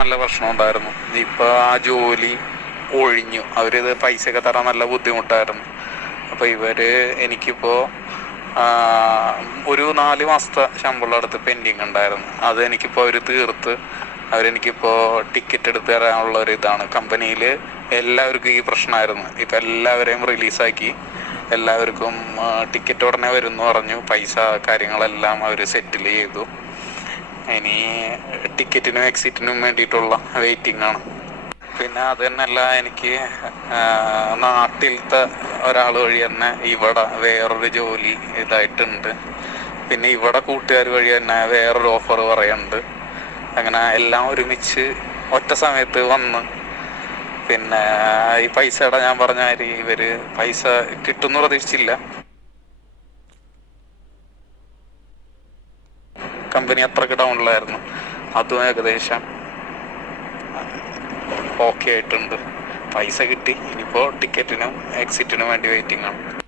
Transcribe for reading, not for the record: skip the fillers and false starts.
നല്ല പ്രശ്നം ഉണ്ടായിരുന്നു. ഇപ്പോൾ ആ ജോലി ഒഴിഞ്ഞു. അവരിത് പൈസയൊക്കെ തരാൻ നല്ല ബുദ്ധിമുട്ടായിരുന്നു. അപ്പോൾ എനിക്കിപ്പോൾ ഒരു 4 മാസത്തെ ശമ്പളം അടുത്ത് പെൻഡിങ് ഉണ്ടായിരുന്നു. അത് എനിക്കിപ്പോൾ അവർ തീർത്ത് അവരെനിക്കിപ്പോൾ ടിക്കറ്റ് എടുത്ത് തരാനുള്ള ഒരു ഇതാണ്. കമ്പനിയിൽ എല്ലാവർക്കും ഈ പ്രശ്നമായിരുന്നു. ഇപ്പം എല്ലാവരെയും റിലീസാക്കി, എല്ലാവർക്കും ടിക്കറ്റ് ഉടനെ വരുമെന്ന് പറഞ്ഞു. പൈസ കാര്യങ്ങളെല്ലാം അവർ സെറ്റിൽ ചെയ്തു. ഇനി ടിക്കറ്റിനും എക്സിറ്റിനും വേണ്ടിയിട്ടുള്ള വെയിറ്റിംഗ് ആണ്. പിന്നെ അത് തന്നെയല്ല, എനിക്ക് നാട്ടിലത്തെ ഒരാൾ വഴി തന്നെ ഇവിടെ വേറൊരു ജോലി ഇതായിട്ടുണ്ട്. പിന്നെ ഇവിടെ കൂട്ടുകാർ വഴി തന്നെ വേറൊരു ഓഫർ പറയുന്നുണ്ട്. അങ്ങനെ എല്ലാം ഒരുമിച്ച് ഒറ്റ സമയത്ത് വന്ന്, പിന്നെ ഈ പൈസയുടെ ഞാൻ പറഞ്ഞ മാതിരി ഇവർ പൈസ കിട്ടുമെന്ന് പ്രതീക്ഷിച്ചില്ല. കമ്പനി അത്രയ്ക്ക് ഡൗണിലായിരുന്നു. അതും ഏകദേശം ഓക്കെ ആയിട്ടുണ്ട്. പൈസ കിട്ടി. ഇനിയിപ്പോൾ ടിക്കറ്റിനും എക്സിറ്റിനും വേണ്ടി വെയിറ്റിംഗ് ആണ്.